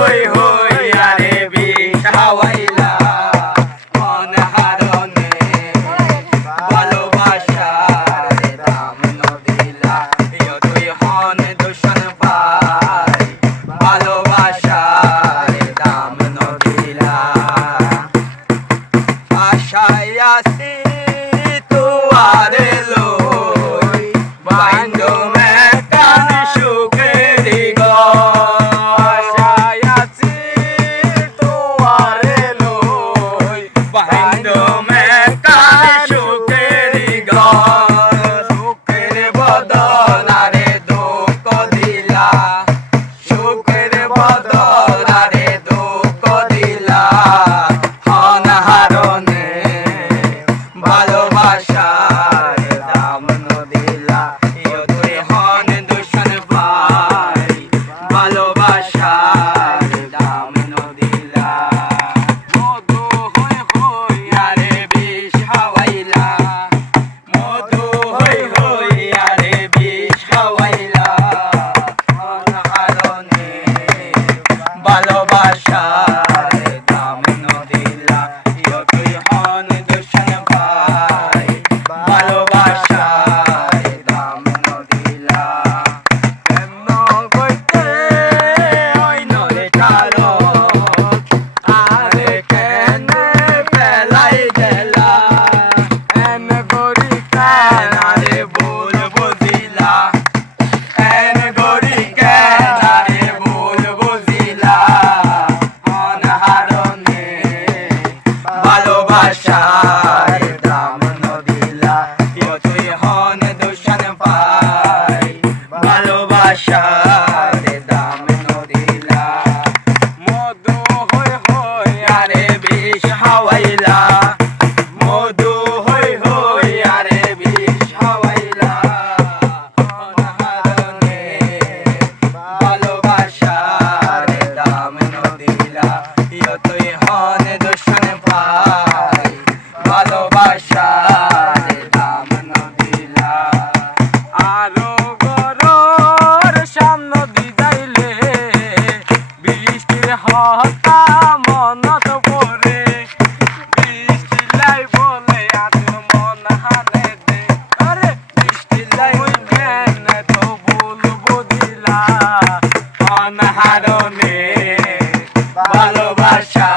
হই হই আরে বিষ হাওয়াইলা মন হারনে ভালোবাসার দাম নদিলা ইয়ো তুই হন দূষণ পাই ভালোবাসার দাম নদিলা আশায় আসি তুয়ারে লই বাইন্দ মে কান সুখেরি গো আশায় আসি তুয়ারে লই বাইন্দ মে কান সুখেরি গো সুখের বদলারে দুঃখ দিলা সুখের বদলারে দুঃখ দিলা হন হারনে ভালোবাসার দাম নদিলা ইয়ো তুই হন দূষণ পাই ভালোবাসার দাম নদিলা মধু হই হই আরে বিষ হাওয়াইলা মধু হই হই আরে বিষ হাওয়াইলা হন হারনে ভালোবাসার দাম নদিলা ইয়ো তুই হন দূষণ পাই ভালোবাসার দাম নদিলা কেন গইতে ওই নরে কারো আরে কেন পেলাই গেলা এন গরি কেন আরে ভুল বুঝিলা এন গরি কেন আরে ভুল বুঝিলা মন হারনে ভালোবাসার দাম নদিলা ইয়ো তুই হন দূষণ পাই ভালোবাসার দাম নদিলা মধু হই হই আরে বিষ হাওয়াইলা মধু হই হই আরে বিষ হাওয়াইলা মন হারনে ভালোবাসার দাম নদিলা ইয়ো তুই হন দূষণ পাই ভালোবাসার দাম নদিলা আরো গরর সামনে দি যাইলে বৃষ্টির হতা মনত পরে বৃষ্টি লাই বলে আজ মন হানে দে আরে বৃষ্টি লাই কেন তো ভুল বুঝিলা মন হারনে ভালোবাসা